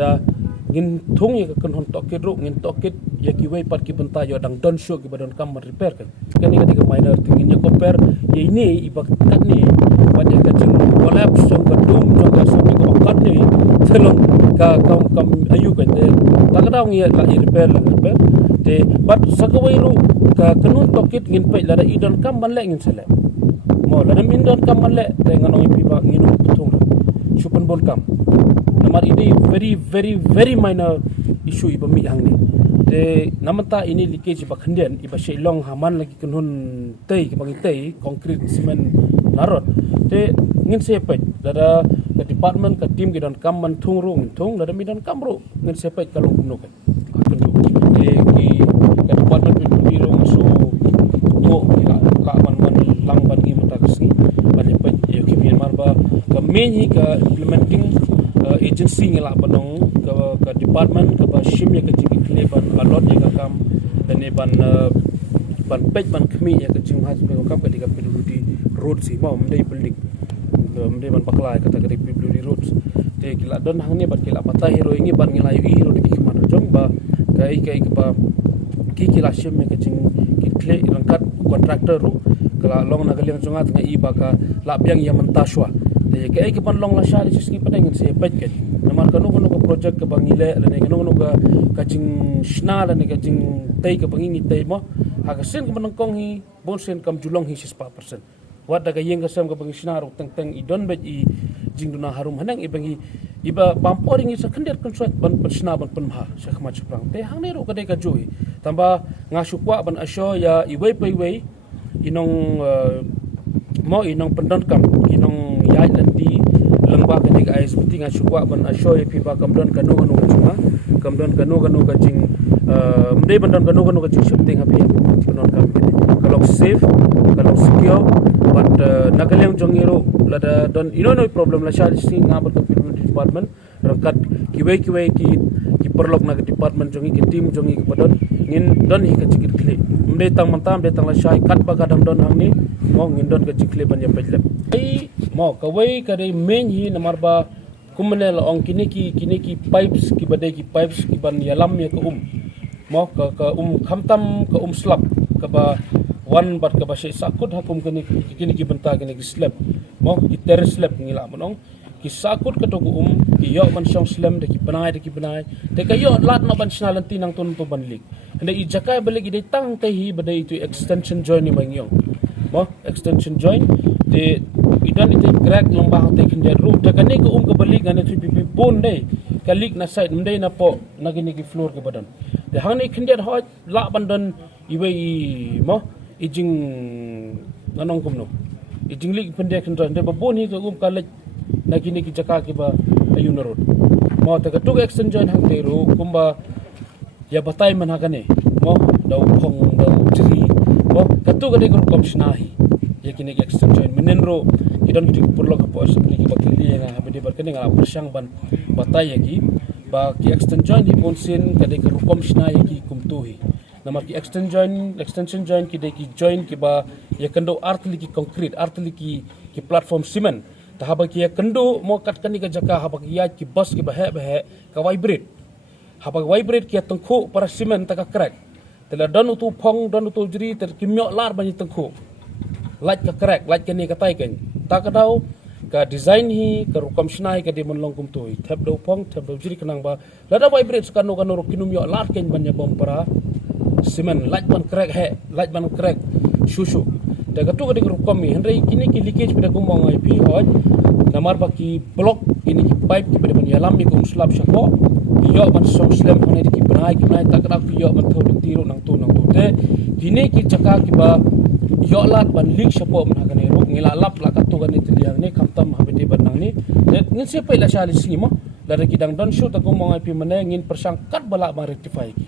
lada ngin thung ya kan hon tokit ru ngin tokit ya ki wei pat ki benta yo dang don show ki badon kam repair kan ni ka minor thing ya compare ya ini ibak kat ni pada ka jing collapse jong ka dum jong ka sabi ka kat ni telong ka kam ayu kan de tak ada ngi la repair de but sakawai ru ka kanun tokit ngin pe lada idon kam ban le ngin sele mo lada min don kam ban le te nganong ipi ba ngin thung supan bol kam namar ini very minor issue iba mi hang ni de namata ini leakage iba khandian iba long haman lagi kunhun tei ki bangi tei concrete cement narot de ngin sepet dada ke department ke tim ki don kam man thung ru ngin thung dada mi don kam ru ngin sepet kalong kumno kan de ki ke department pi ru so mo ka man lang ban ngi mata kasni bali pe yo ki mi marba ke main hi ke implementing agency ngelak banong ke department ke shim ya ke jing kle ban alot ya kam dan ban pej ban kemi ya ke jing haj be kam ke diga PWD road si mau mendai building mendai ban bakla kata ke PWD roads te kila don hang ni bat kila patah hero ingi ban ngelayu hero di kemana jong ba kai ke ba ki kila shim ya ke jing ki kle rangkat kontraktor ru kala long na galiang jongat ngai ba ka labyang ya mentaswa de ke ban long la shari sisi padangin se pej ke namar kanu ko project ke bangile le kanu ka jing shna le ke jing tei ke bangi tei mo ha ka sen ke menongkong hi bon sen kam julong hi 6% wat daga yeng ka sam ke bangi shna ru teng I don bet I jing duna harum hanang I bangi iba bamporing I sakandir konsuat ban shna ban penha sakma chuprang te hang ne ru ka de ka jui tamba ngasukwa ban asyo ya I wei inong mo inong pendon kam inong ya nanti lengba kenik ais penting asukwa ban asyo pi ba kamdon kanu cuma kamdon kanu ka jing mendai bandon kanu ka jing shifting habi pendon kam kalau safe kalau secure but nakaleng jongiro lada don no problem la shal sing ngabar ke department rangkat kiwei ki perlok na department jongi ke tim jongi ke badon ngin don hi ka jikir kle mendai tang mantam de tang la shai kat ba kadang don hang ni mo ngin don ka jikle ban ya pejlem ai mo kawai kare main hi namar ba kumenel ong kini ki pipes ki badai ki pipes ki ban yalam ya ke mo ka khamtam ka slab ka ba wan bat ka ba shay sakut hakum kini ki benta kini ki slab mo ki terrace slab ngila monong ki sakut ka to ki yo ban syong slam de ki banai de ka yo lat no ban sinalan tinang tun to banlik ande I jakai balik I tang hi badai itu extension joint ni mangyong mo extension joint de idan itu crack lomba hate kinja roof de kani ko ka balik ane 3pp bone dei kalik na side mdei na po nagini ki floor ke badan de hang ni kinja hot la bandan iwe mo ijing nanong kumno ijing lik pende kinja de babon hi ko kalaj nagini ki jaka ki ba ayun road mo ta ka extension joint hang de ro kumba ya batai man hagane mo daw khong daw tri mo katu ka de ko komshnahi yakini extension menenro kidon ki perlu ka pos ni bakili nga habide barkani nga persyang ban batai yaki ba ki extension di ponsin kade ka komshna yaki kumtuhi namar ki extension joint ki de ki joint ki ba yakando artli ki concrete artli ki platform cement tahaba ki yakando mo katkani ka jaka haba ki ya ki bus ki bahe ka vibrate haba vibrate ki tengku para cement ta ka crack tela don utu phong don utu jri ter kimyo lar bani tengku light ka crack light ka ni ka tai kan ta ka daw ka design hi ka rukom shnai ka di monlong kum tu thep do phong thep do jiri kanang ba lada vibrate kanu kinum yo lar ken banya bom para cement light ban crack shushu da ka tu ka di rukom mi hendrai kini ki leakage pada kumong ai pi hoj namar ba ki block ini ki pipe ki pada banya lam mi kum slab shako yo ban song slam hone ki banai ta ka daw yo ban tho tiro nang tu te kini ki jaka ki ba yo lat ban lik shapo man hagane ro ngila lap la ka tu gani tiliang ni kamtam habidi banang ni ngin se pe la shali simo la kidang don shoot ko mo ngai pi mane ngin persang kat bala ma rectify ki